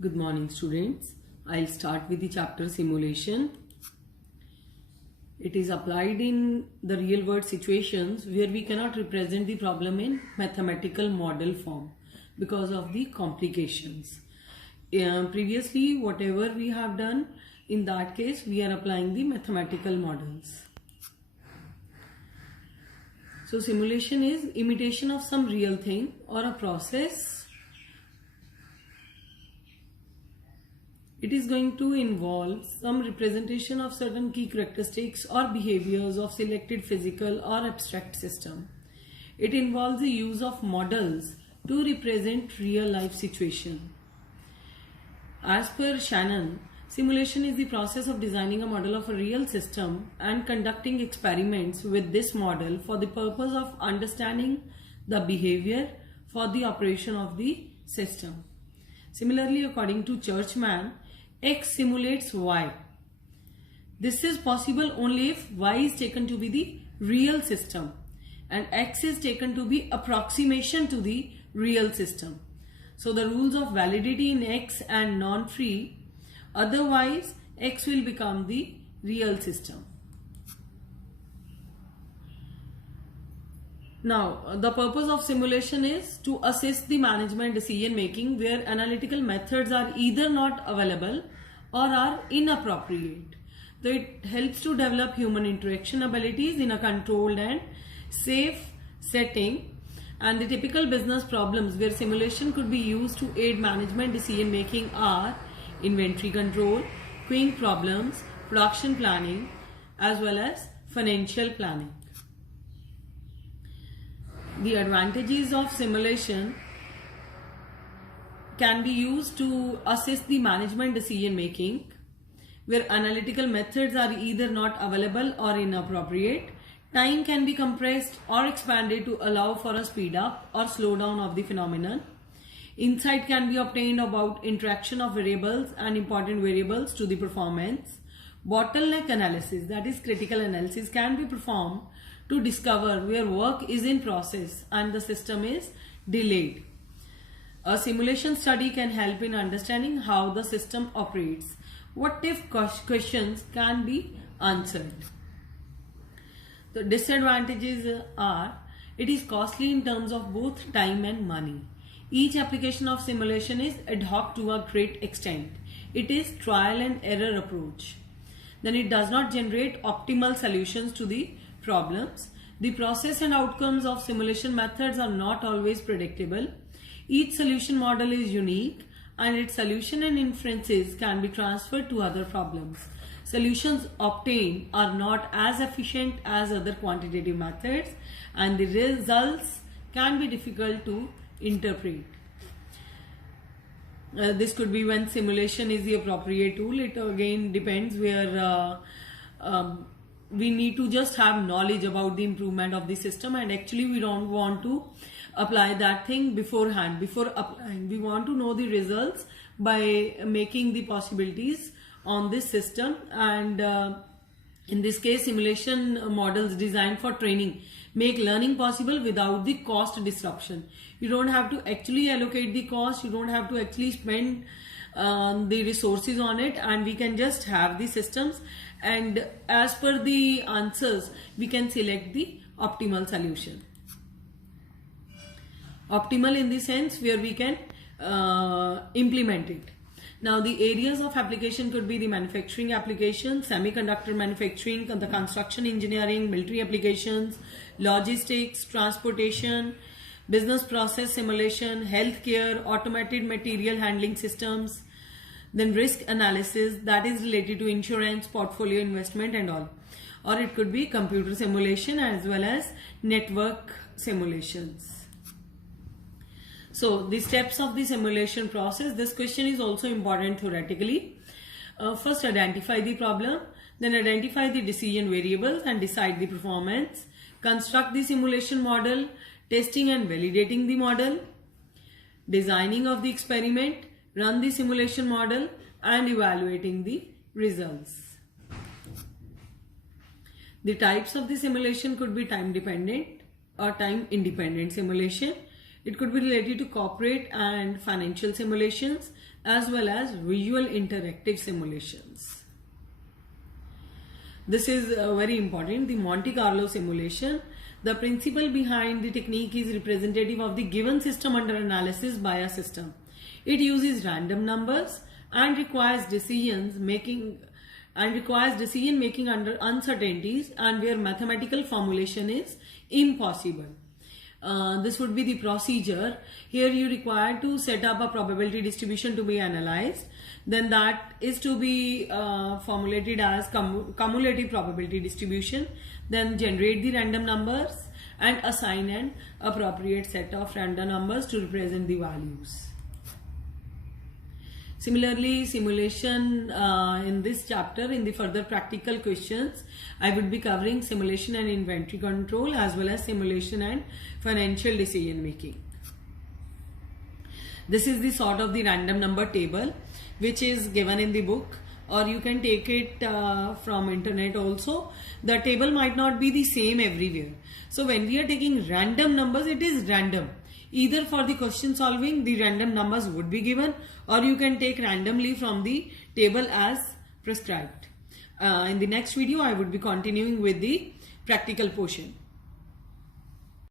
Good morning, students. I'll start with the chapter simulation. It is applied in the real world situations where we cannot represent the problem in mathematical model form because of the complications. Previously, whatever we have done, in that case, we are applying the mathematical models. So simulation is imitation of some real thing or a process. It is going to involve some representation of certain key characteristics or behaviors of selected physical or abstract system. It involves the use of models to represent real life situation. As per Shannon, simulation is the process of designing a model of a real system and conducting experiments with this model for the purpose of understanding the behavior for the operation of the system. Similarly, according to Churchman, X simulates Y. This is possible only if Y is taken to be the real system and X is taken to be approximation to the real system. So the rules of validity in X and non-free, otherwise X will become the real system. Now, the purpose of simulation is to assist the management decision making where analytical methods are either not available or are inappropriate. So it helps to develop human interaction abilities in a controlled and safe setting. And the typical business problems where simulation could be used to aid management decision making are inventory control, queuing problems, production planning, as well as financial planning. The advantages of simulation can be used to assist the management decision making where analytical methods are either not available or inappropriate. Time can be compressed or expanded to allow for a speed up or slow down of the phenomenon. Insight can be obtained about interaction of variables and important variables to the performance. Bottleneck analysis, that is critical analysis, can be performed to discover where work is in process and the system is delayed. A simulation study can help in understanding how the system operates. What if questions can be answered? The disadvantages are, it is costly in terms of both time and money. Each application of simulation is ad hoc to a great extent. It is trial and error approach. Then it does not generate optimal solutions to the problems. The process and outcomes of simulation methods are not always predictable. Each solution model is unique and its solution and inferences can be transferred to other problems. Solutions obtained are not as efficient as other quantitative methods and the results can be difficult to interpret. This could be when simulation is the appropriate tool. It again depends where we need to just have knowledge about the improvement of the system, and actually we don't want to apply that thing beforehand. Before applying, we want to know the results by making the possibilities on this system, and in this case simulation models designed for training make learning possible without the cost disruption. You don't have to actually allocate the cost, you don't have to actually spend the resources on it, and we can just have the systems, and as per the answers we can select the optimal solution. Optimal in the sense where we can implement it. Now the areas of application could be the manufacturing applications, semiconductor manufacturing, the construction engineering, military applications, logistics, transportation, business process simulation, healthcare, automated material handling systems, then risk analysis, that is related to insurance, portfolio investment and all. Or it could be computer simulation as well as network simulations. So the steps of the simulation process, this question is also important theoretically. First identify the problem, then identify the decision variables and decide the performance. Construct the simulation model, testing and validating the model, designing of the experiment, run the simulation model and evaluating the results. The types of the simulation could be time dependent or time independent simulation. It could be related to corporate and financial simulations as well as visual interactive simulations. This is very important. The Monte Carlo simulation. The principle behind the technique is representative of the given system under analysis by a system. It uses random numbers and requires decision making under uncertainties and where mathematical formulation is impossible. This would be the procedure. Here you require to set up a probability distribution to be analyzed. Then that is to be formulated as cumulative probability distribution. Then generate the random numbers and assign an appropriate set of random numbers to represent the values. Similarly, simulation in this chapter, in the further practical questions, I would be covering simulation and inventory control as well as simulation and financial decision making. This is the sort of the random number table which is given in the book, or you can take it from internet also. The table might not be the same everywhere. So when we are taking random numbers, it is random. Either for the question solving, the random numbers would be given, or you can take randomly from the table as prescribed. In the next video, I would be continuing with the practical portion.